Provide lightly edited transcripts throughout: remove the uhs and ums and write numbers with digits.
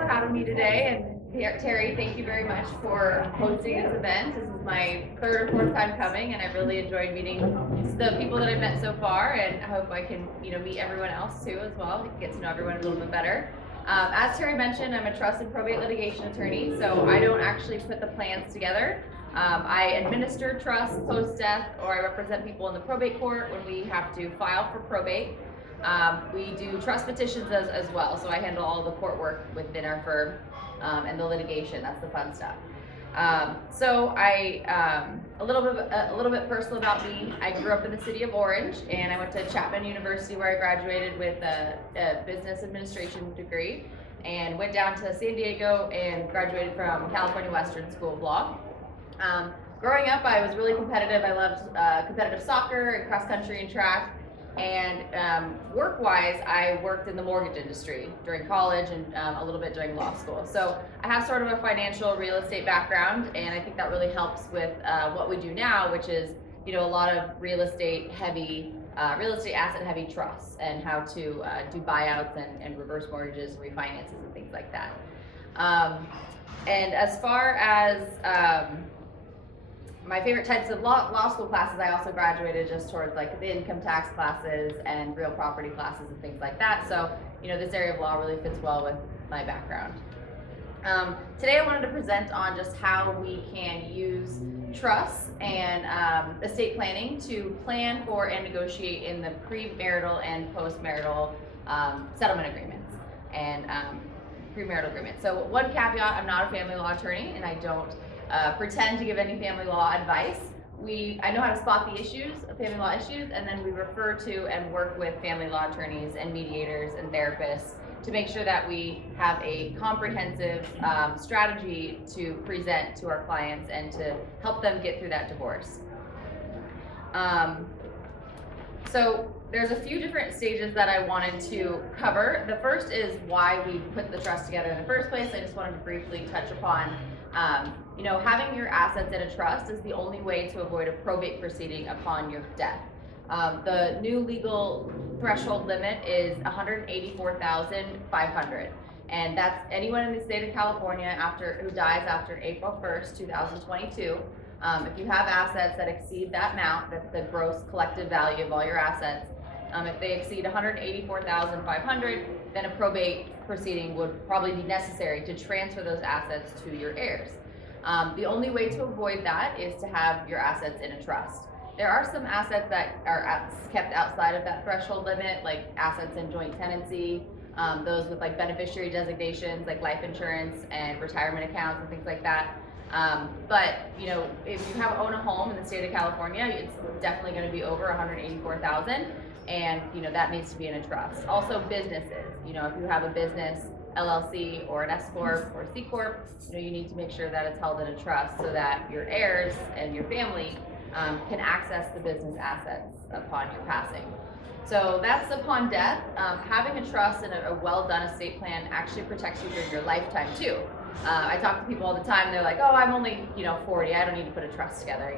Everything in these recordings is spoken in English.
for having me today. And Terry, thank you very much for hosting this event. This is my third or fourth time coming, and I really enjoyed meeting the people that I've met so far. And I hope I can, meet everyone else too as well. Get to know everyone a little bit better. As Terry mentioned, I'm a trust and probate litigation attorney, so I don't actually put the plans together. I administer trusts post-death, or I represent people in the probate court when we have to file for probate. We do trust petitions as well, so I handle all the court work within our firm and the litigation. That's the fun stuff. A little bit personal about me. I grew up in the city of Orange, and I went to Chapman University, where I graduated with a business administration degree, and went down to San Diego and graduated from California Western School of Law. Growing up, I was really competitive. I loved competitive soccer and cross country and track. And work-wise, I worked in the mortgage industry during college and a little bit during law school. So I have sort of a financial real estate background, and I think that really helps with what we do now, which is a lot of real estate asset heavy trusts, and how to do buyouts and reverse mortgages, refinances, and things like that. And as far as my favorite types of law school classes, I also graduated just towards like the income tax classes and real property classes and things like that. So, this area of law really fits well with my background. Today I wanted to present on just how we can use trusts and estate planning to plan for and negotiate in the pre-marital and post-marital settlement agreements and pre-marital agreements. So one caveat, I'm not a family law attorney, and I don't pretend to give any family law advice. I know how to spot the issues, family law issues, and then we refer to and work with family law attorneys and mediators and therapists to make sure that we have a comprehensive strategy to present to our clients and to help them get through that divorce. So there's a few different stages that I wanted to cover. The first is why we put the trust together in the first place. I just wanted to briefly touch upon having your assets in a trust is the only way to avoid a probate proceeding upon your death. The new legal threshold limit is $184,500, and that's anyone in the state of California who dies after April 1st, 2022. If you have assets that exceed that amount, that's the gross collective value of all your assets. If they exceed $184,500, then a probate proceeding would probably be necessary to transfer those assets to your heirs. The only way to avoid that is to have your assets in a trust. There are some assets that are kept outside of that threshold limit, like assets in joint tenancy, those with like beneficiary designations, like life insurance and retirement accounts and things like that. But if you own a home in the state of California, it's definitely going to be over $184,000. And that needs to be in a trust. Also businesses, if you have a business, LLC or an S Corp or C Corp, you need to make sure that it's held in a trust so that your heirs and your family can access the business assets upon your passing. So that's upon death. Having a trust and a well done estate plan actually protects you during your lifetime too. I talk to people all the time. They're like, "Oh, I'm only 40. I don't need to put a trust together.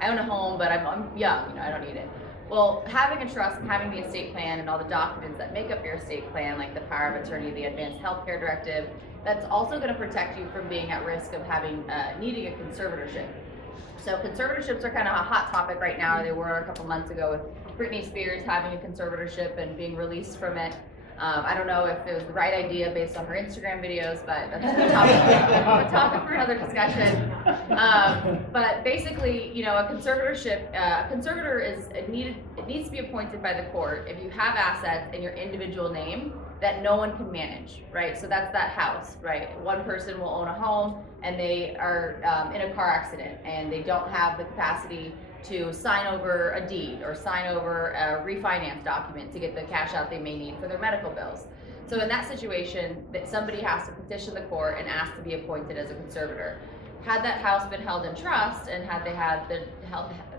I own a home, but I'm young. I don't need it." Well, having a trust and having the estate plan and all the documents that make up your estate plan, like the power of attorney, the advanced healthcare directive, that's also going to protect you from being at risk of needing a conservatorship. So conservatorships are kind of a hot topic right now. They were a couple months ago with Britney Spears having a conservatorship and being released from it. I don't know if it was the right idea based on her Instagram videos, but that's a topic for another discussion. But basically, a conservatorship, a conservator it needs to be appointed by the court if you have assets in your individual name that no one can manage, right? So that's that house, right? One person will own a home and they are in a car accident and they don't have the capacity to sign over a deed or sign over a refinance document to get the cash out they may need for their medical bills. So in that situation, that somebody has to petition the court and ask to be appointed as a conservator. Had that house been held in trust and had they had the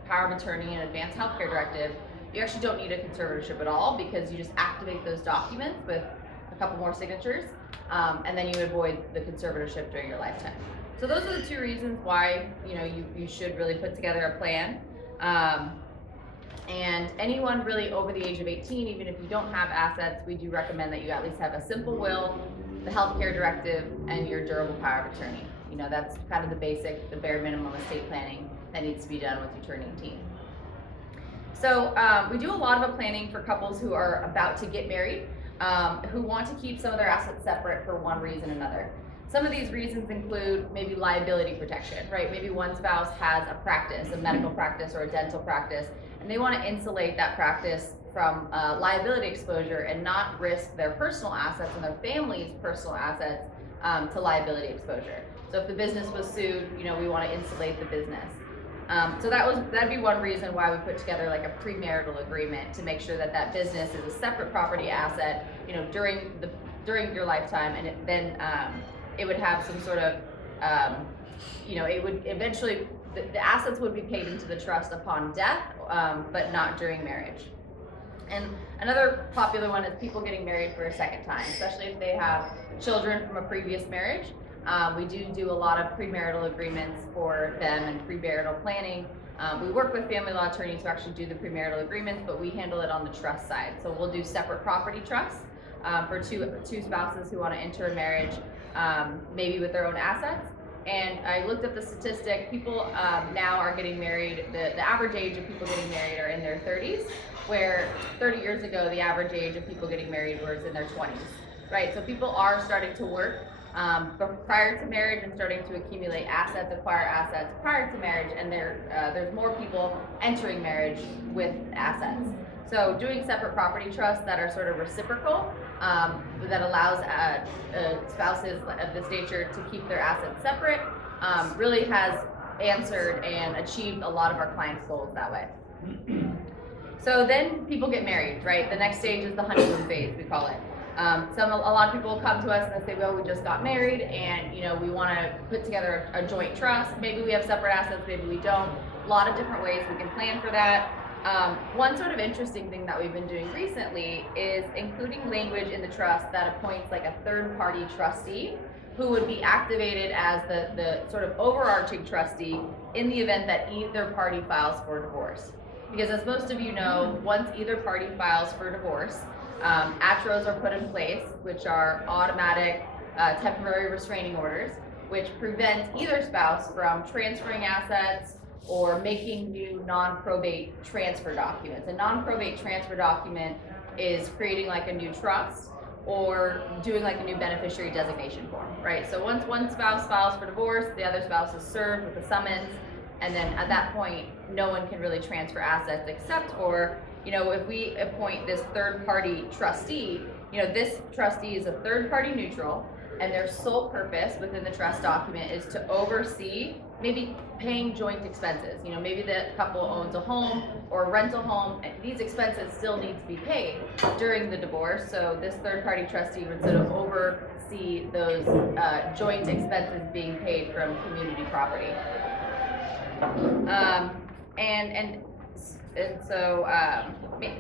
power of attorney and advanced healthcare directive, you actually don't need a conservatorship at all, because you just activate those documents with a couple more signatures, and then you avoid the conservatorship during your lifetime. So those are the two reasons why you should really put together a plan. And anyone really over the age of 18, even if you don't have assets, we do recommend that you at least have a simple will, the healthcare directive, and your durable power of attorney. You know, that's kind of the basic, the bare minimum estate planning that needs to be done with you turning 18. So we do a lot of planning for couples who are about to get married, who want to keep some of their assets separate for one reason or another. Some of these reasons include maybe liability protection, right? Maybe one spouse has a practice, a medical practice or a dental practice, and they want to insulate that practice from liability exposure and not risk their personal assets and their family's personal assets to liability exposure. So if the business was sued, you know, we want to insulate the business. So that'd be one reason why we put together like a premarital agreement to make sure that that business is a separate property asset, you know, during your lifetime, and then it would have some sort of, you know, it would eventually, the assets would be paid into the trust upon death, but not during marriage. And another popular one is people getting married for a second time, especially if they have children from a previous marriage. We do a lot of premarital agreements for them and premarital planning. We work with family law attorneys who actually do the premarital agreements, but we handle it on the trust side. So we'll do separate property trusts for two spouses who want to enter a marriage, maybe with their own assets. And I looked at the statistic. People now are getting married. The average age of people getting married are in their 30s, where 30 years ago the average age of people getting married was in their 20s, right? So people are starting to work prior to marriage and starting to accumulate assets, acquire assets prior to marriage, and there's more people entering marriage with assets. So doing separate property trusts that are sort of reciprocal, that allows spouses of this nature to keep their assets separate, really has answered and achieved a lot of our clients' goals that way. So then people get married, right? The next stage is the honeymoon phase, we call it. A lot of people come to us and they say, well, we just got married and, you know, we want to put together a joint trust. Maybe we have separate assets, maybe we don't. A lot of different ways we can plan for that. One sort of interesting thing that we've been doing recently is including language in the trust that appoints like a third-party trustee who would be activated as the sort of overarching trustee in the event that either party files for divorce. Because as most of you know, once either party files for divorce, ATROs are put in place, which are automatic temporary restraining orders, which prevent either spouse from transferring assets or making new non-probate transfer documents. A non-probate transfer document is creating like a new trust or doing like a new beneficiary designation form, right? So once one spouse files for divorce, the other spouse is served with a summons, and then at that point, no one can really transfer assets except for, you know, if we appoint this third-party trustee, you know, this trustee is a third-party neutral, and their sole purpose within the trust document is to oversee maybe paying joint expenses. You know, maybe the couple owns a home or a rental home, and these expenses still need to be paid during the divorce. So this third-party trustee would sort of oversee those joint expenses being paid from community property. And so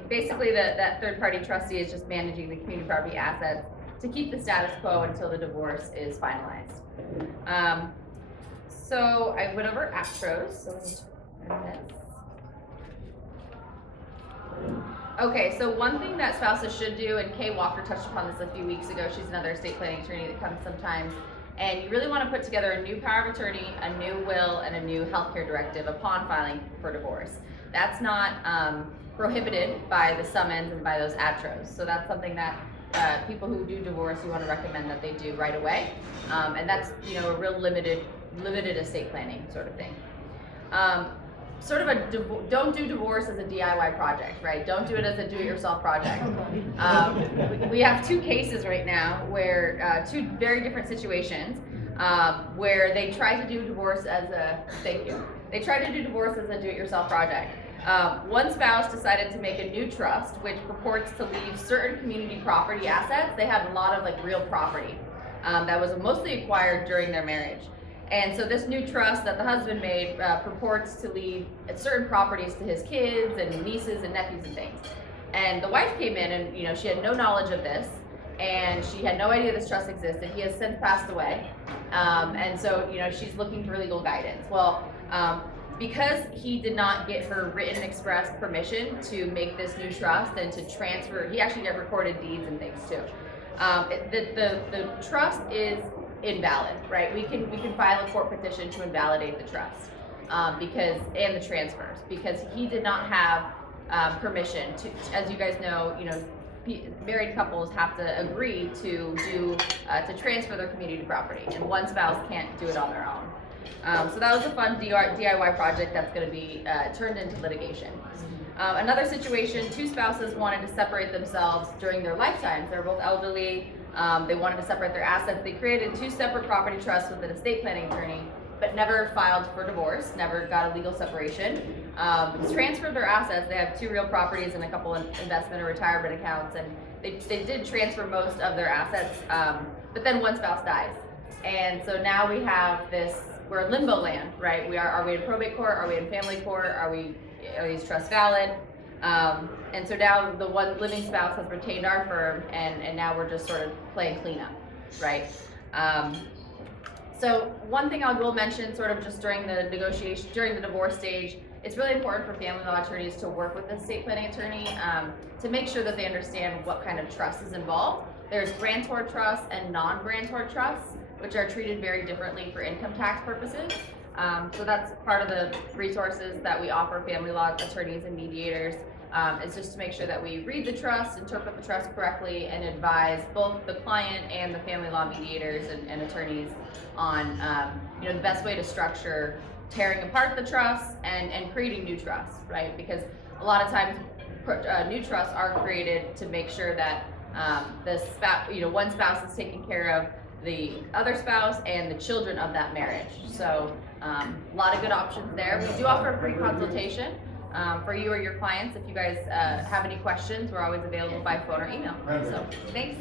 basically that third-party trustee is just managing the community property assets to keep the status quo until the divorce is finalized. So I went over ATROs. Okay, so one thing that spouses should do, and Kay Walker touched upon this a few weeks ago, she's another estate planning attorney that comes sometimes, and you really want to put together a new power of attorney, a new will, and a new healthcare directive upon filing for divorce. That's not prohibited by the summons and by those ATROs. So that's something that people who do divorce, you want to recommend that they do right away. And that's, you know, a real limited estate planning sort of thing. Sort of don't do divorce as a DIY project, right? Don't do it as a do-it-yourself project. We have two cases right now where two very different situations where they try to do divorce as a do-it-yourself project. One spouse decided to make a new trust which purports to leave certain community property assets. They had a lot of like real property that was mostly acquired during their marriage. And so this new trust that the husband made purports to leave certain properties to his kids and nieces and nephews and things. And the wife came in and, you know, she had no knowledge of this and she had no idea this trust existed. He has since passed away. And so, you know, she's looking for legal guidance. Well, because he did not get her written express permission to make this new trust and to transfer, he actually got recorded deeds and things too. The trust is invalid, right? We can file a court petition to invalidate the trust and the transfers, because he did not have permission to, as you guys know, married couples have to agree to transfer their community property, and one spouse can't do it on their own. So that was a fun DIY project that's going to be turned into litigation. Another situation, two spouses wanted to separate themselves during their lifetimes. They're both elderly. They wanted to separate their assets. They created two separate property trusts with an estate planning attorney, but never filed for divorce, never got a legal separation. Transferred their assets. They have two real properties and a couple of investment or retirement accounts, and they did transfer most of their assets, but then one spouse dies. And so now we have this, we're in limbo land, right? Are we in probate court? Are we in family court? Are these trusts valid? And so now the one living spouse has retained our firm, and now we're just sort of playing cleanup, right? So one thing I will mention, sort of just during the negotiation, during the divorce stage, it's really important for family law attorneys to work with the estate planning attorney to make sure that they understand what kind of trust is involved. There's grantor trusts and non-grantor trusts, which are treated very differently for income tax purposes. So that's part of the resources that we offer family law attorneys and mediators, is just to make sure that we read the trust, interpret the trust correctly, and advise both the client and the family law mediators and attorneys on the best way to structure tearing apart the trust and creating new trusts, right? Because a lot of times new trusts are created to make sure that one spouse is taking care of the other spouse and the children of that marriage. So a lot of good options there. We do offer a free consultation for you or your clients. If you guys have any questions, we're always available by phone or email. So thanks.